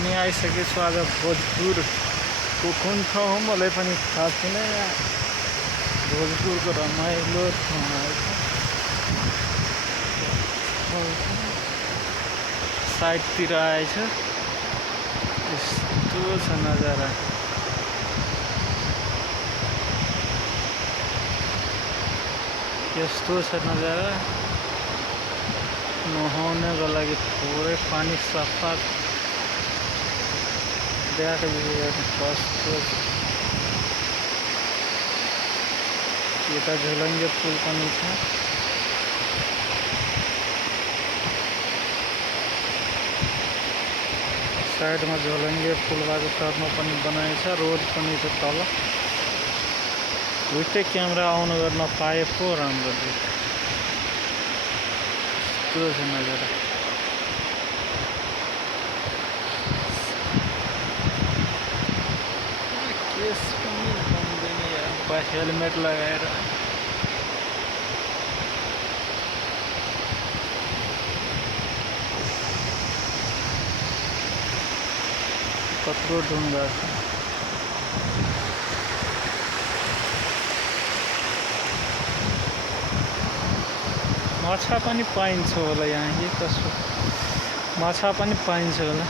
हामी आइसकेछौँ आज भोजपुरको कुन ठाउँ हो मलाई पनि थाहा छैन। भोजपुरको रमाइलो ठाउँ आएछ। साइडतिर आएछ। यस्तो छ नजारा। यस्तो छ नजारा। नुहाउनको लागि थोरै पानी सफा कस्तो यता झोलङ्गे पुल पनि छ। साइडमा झोलङ्गे पुलबाट तर्नु पनि बनाएछ। रोड पनि छ तल। उतै क्यामेरा आउन गर्न पाए पो राम्रो थियो। त्यो छ नजारा। केस पनि बन्दैन यार हेलमेट लगाएर। कत्रो ढुङ्गा छ। माछा पनि पाइन्छ होला यहाँ कि कसो। माछा पनि पाइन्छ होला।